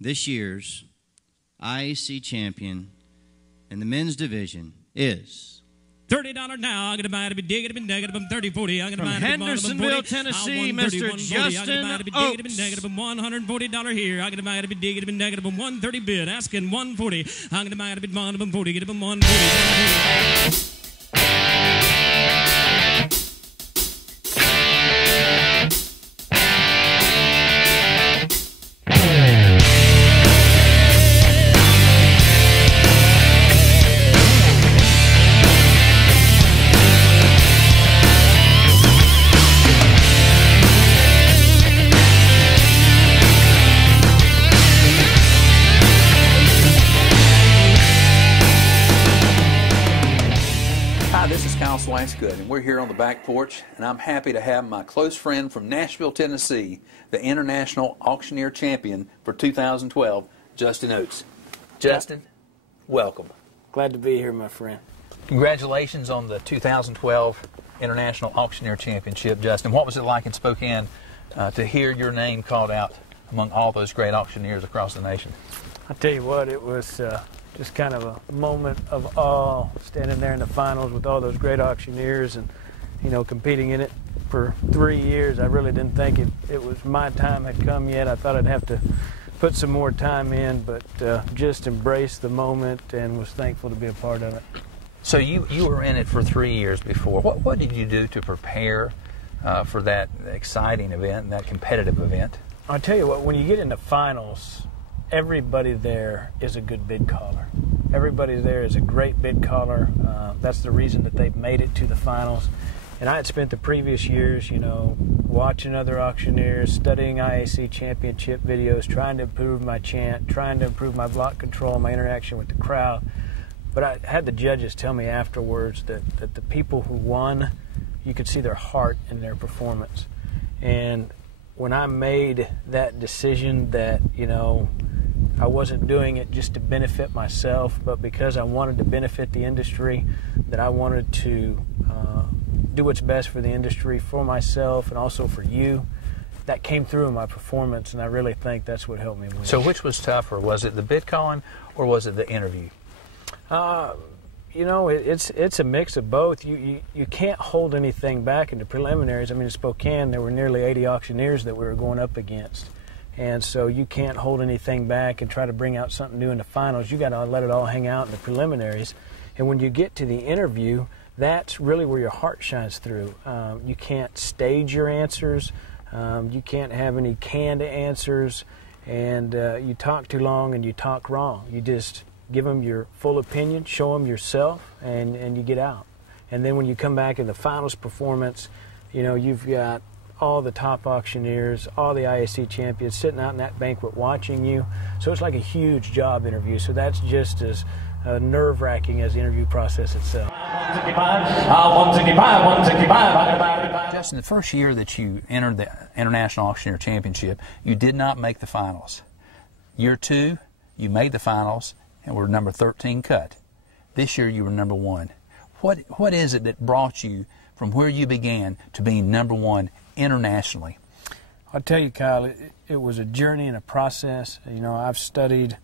this year's IAC champion in the men's division is $30 now. I'm going to buy it. Be digging. Be negative. 30, 40. I'm going to buy it. Hendersonville, Tennessee, Mr. Justin Ochs. $140 here. I'm going to buy it. Be digging. Be negative. 130 bid. Asking 140. I'm going to buy it. Be 140. Get him 140. Swicegood, and we're here on the back porch, and I'm happy to have my close friend from Nashville, Tennessee, the International Auctioneer Champion for 2012, Justin Ochs. Justin, welcome. Glad to be here, my friend. Congratulations on the 2012 International Auctioneer Championship, Justin. What was it like in Spokane to hear your name called out among all those great auctioneers across the nation? I tell you what, it was just kind of a moment of awe, standing there in the finals with all those great auctioneers and, you know, competing in it for 3 years. I really didn't think it was my time had come yet. I thought I'd have to put some more time in, but just embraced the moment and was thankful to be a part of it. So you were in it for 3 years before. What did you do to prepare for that exciting event, that competitive event? I'll tell you what, when you get into finals, everybody there is a good bid caller. Everybody there is a great bid caller. That's the reason that they've made it to the finals. And I had spent the previous years, you know, watching other auctioneers, studying IAC championship videos, trying to improve my chant, trying to improve my block control, my interaction with the crowd. But I had the judges tell me afterwards that the people who won, you could see their heart in their performance. And when I made that decision that, you know, I wasn't doing it just to benefit myself, but because I wanted to benefit the industry, that I wanted to do what's best for the industry, for myself, and also for you. That came through in my performance, and I really think that's what helped me win. So which was tougher? Was it the bid calling or was it the interview? You know, it's a mix of both. You can't hold anything back in the preliminaries. I mean, in Spokane, there were nearly 80 auctioneers that we were going up against. And so you can't hold anything back and try to bring out something new in the finals. You got to let it all hang out in the preliminaries. And when you get to the interview, that's really where your heart shines through. You can't stage your answers. You can't have any canned answers. And you talk too long and you talk wrong. You just give them your full opinion, show them yourself, and you get out. And then when you come back in the finals performance, you know, you've got all the top auctioneers, all the IAC champions sitting out in that banquet watching you. So it's like a huge job interview. So that's just as nerve-wracking as the interview process itself. 165. Justin, the first year that you entered the International Auctioneer Championship, you did not make the finals. Year 2, you made the finals and were number 13 cut. This year you were number 1. What is it that brought you from where you began to being number 1 internationally? I'll tell you, Kyle, it was a journey and a process. You know, I've studied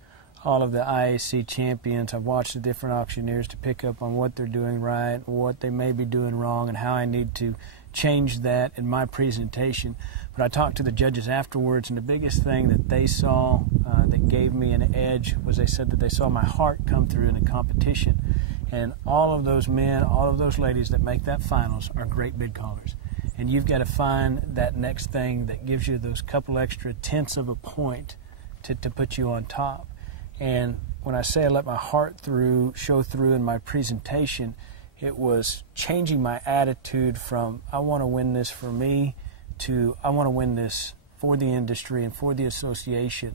all of the IAC champions. I've watched the different auctioneers to pick up on what they're doing right, what they may be doing wrong, and how I need to change that in my presentation. But I talked to the judges afterwards, and the biggest thing that they saw that gave me an edge was they said that they saw my heart come through in a competition. And all of those men, all of those ladies that make that finals are great bid callers. And you've got to find that next thing that gives you those couple extra tenths of a point to put you on top. And when I say I let my heart show through in my presentation, it was changing my attitude from I want to win this for me to I want to win this for the industry and for the association,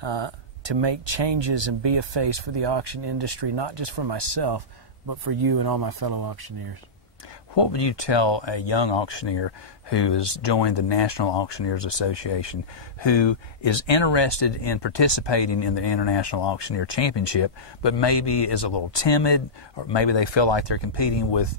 to make changes and be a face for the auction industry, not just for myself, but for you and all my fellow auctioneers. What would you tell a young auctioneer who has joined the National Auctioneers Association, who is interested in participating in the International Auctioneer Championship, but maybe is a little timid, or maybe they feel like they're competing with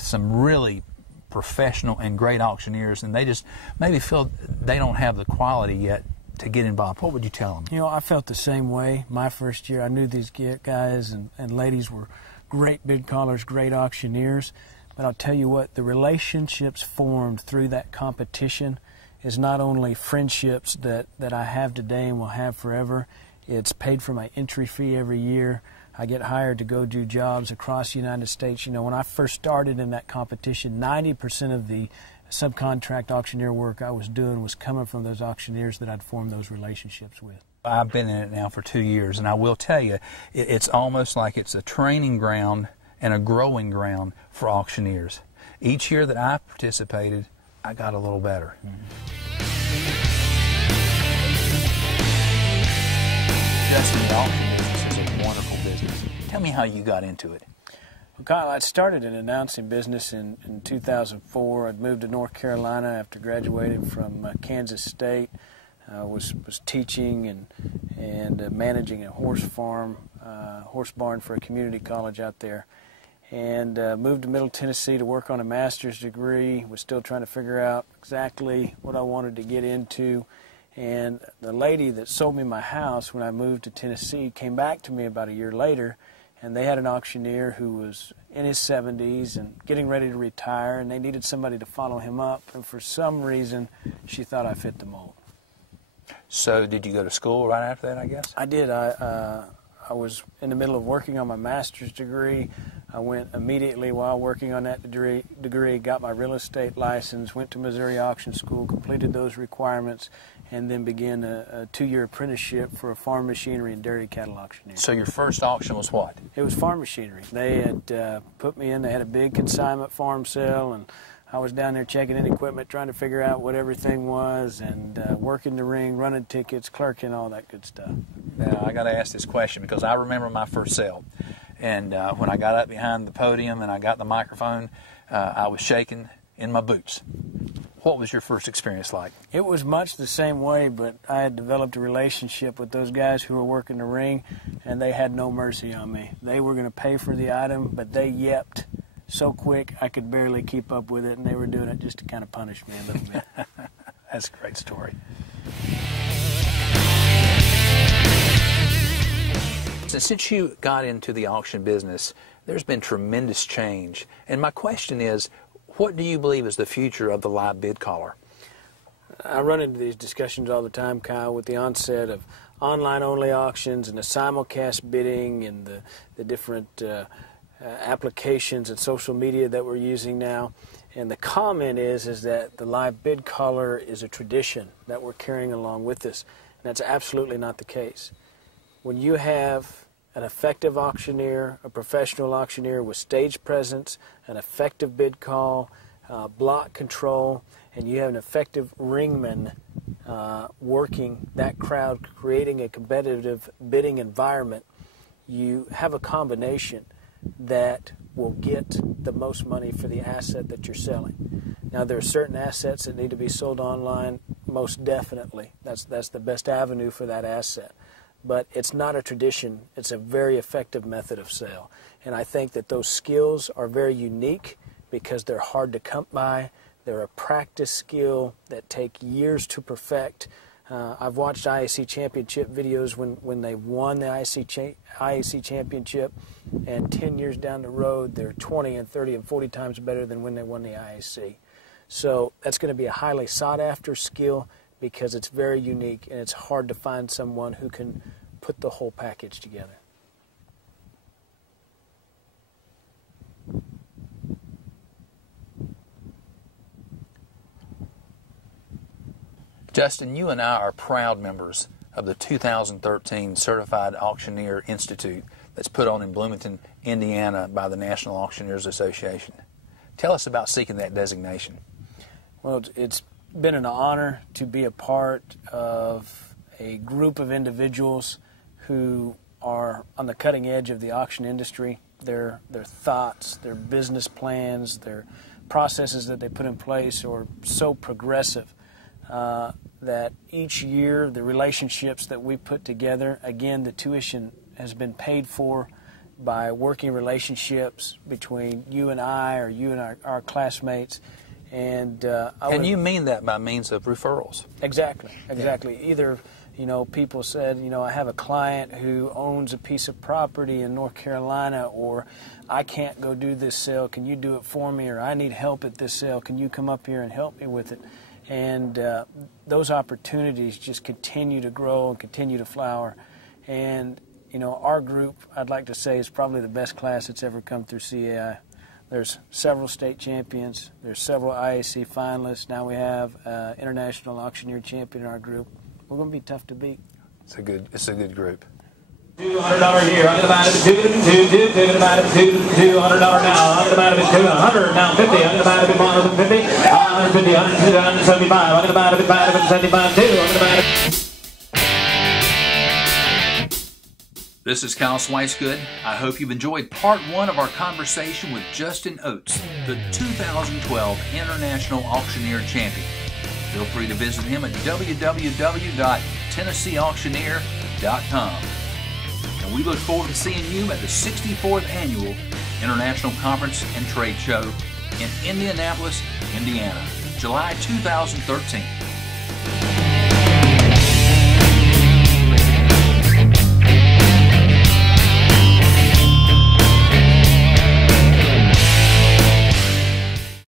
some really professional and great auctioneers, and they just maybe feel they don't have the quality yet to get involved, what would you tell them? You know, I felt the same way. My first year, I knew these guys and ladies were great bid callers, great auctioneers. But I'll tell you what, the relationships formed through that competition is not only friendships that I have today and will have forever. It's paid for my entry fee every year. I get hired to go do jobs across the United States. You know, when I first started in that competition, 90% of the subcontract auctioneer work I was doing was coming from those auctioneers that I'd formed those relationships with. I've been in it now for 2 years, and I will tell you, it's almost like it's a training ground and a growing ground for auctioneers. Each year that I participated, I got a little better. Justin, the auction business is a wonderful business. Tell me how you got into it. Well, Kyle, I started an announcing business in 2004. I'd moved to North Carolina after graduating from Kansas State. Was teaching and managing a horse farm, horse barn for a community college out there. And moved to Middle Tennessee to work on a master's degree. Was still trying to figure out exactly what I wanted to get into. And the lady that sold me my house when I moved to Tennessee came back to me about a year later, and they had an auctioneer who was in his 70s and getting ready to retire, and they needed somebody to follow him up. And for some reason, she thought I fit the mold. So did you go to school right after that, I guess? I did. I was in the middle of working on my master's degree. I went immediately while working on that degree, got my real estate license, went to Missouri Auction School, completed those requirements, and then began a 2-year apprenticeship for a farm machinery and dairy cattle auctioneer. So your first auction was what? It was farm machinery. They had put me in. They had a big consignment farm sale, and I was down there checking in equipment, trying to figure out what everything was, and working the ring, running tickets, clerking, all that good stuff. Now, I got to ask this question because I remember my first sale. And when I got up behind the podium and I got the microphone, I was shaking in my boots. What was your first experience like? It was much the same way, but I had developed a relationship with those guys who were working the ring, and they had no mercy on me. They were going to pay for the item, but they yepped so quick I could barely keep up with it, and they were doing it just to kind of punish me a little bit. That's a great story. Since you got into the auction business, there's been tremendous change. And my question is, what do you believe is the future of the live bid caller? I run into these discussions all the time, Kyle, with the onset of online-only auctions and the simulcast bidding and the different applications and social media that we're using now. And the comment is that the live bid caller is a tradition that we're carrying along with us. And that's absolutely not the case. When you have an effective auctioneer, a professional auctioneer with stage presence, an effective bid call, block control, and you have an effective ringman working that crowd, creating a competitive bidding environment, you have a combination that will get the most money for the asset that you're selling. Now, there are certain assets that need to be sold online, most definitely. That's the best avenue for that asset. But it's not a tradition. It's a very effective method of sale. And I think that those skills are very unique because they're hard to come by. They're a practice skill that take years to perfect. I've watched IAC championship videos when they won the IAC championship, and 10 years down the road, they're 20 and 30 and 40 times better than when they won the IAC. So that's going to be a highly sought-after skill because it's very unique, and it's hard to find someone who can put the whole package together. Justin, you and I are proud members of the 2013 Certified Auctioneer Institute that's put on in Bloomington, Indiana by the National Auctioneers Association. Tell us about seeking that designation. Well, it's been an honor to be a part of a group of individuals who are on the cutting edge of the auction industry. Their thoughts, their business plans, their processes that they put in place are so progressive that each year the relationships that we put together, again, the tuition has been paid for by working relationships between you and I or you and our classmates. And you mean that by means of referrals? Exactly. Yeah. Either You know, people said, you know, I have a client who owns a piece of property in North Carolina, or I can't go do this sale, can you do it for me? Or I need help at this sale, can you come up here and help me with it? And those opportunities just continue to grow and continue to flower. And, you know, our group, I'd like to say, is probably the best class that's ever come through CAI. There's several state champions, there's several IAC finalists, now we have international auctioneer champion in our group. We're going to be tough to beat. It's a good group. $200 here. I'm going to buy it at $200 now. I'm going to buy it at $200 now. 50. I'm going to buy it at $150. 150. 175. I'm going to buy it at 75 too. I'm going to buy it. This is Kyle Swicegood. I hope you've enjoyed part 1 of our conversation with Justin Ochs, the 2012 International Auctioneer Champion. Feel free to visit him at www.tennesseeauctioneer.com. And we look forward to seeing you at the 64th Annual International Conference and Trade Show in Indianapolis, Indiana, July 2013.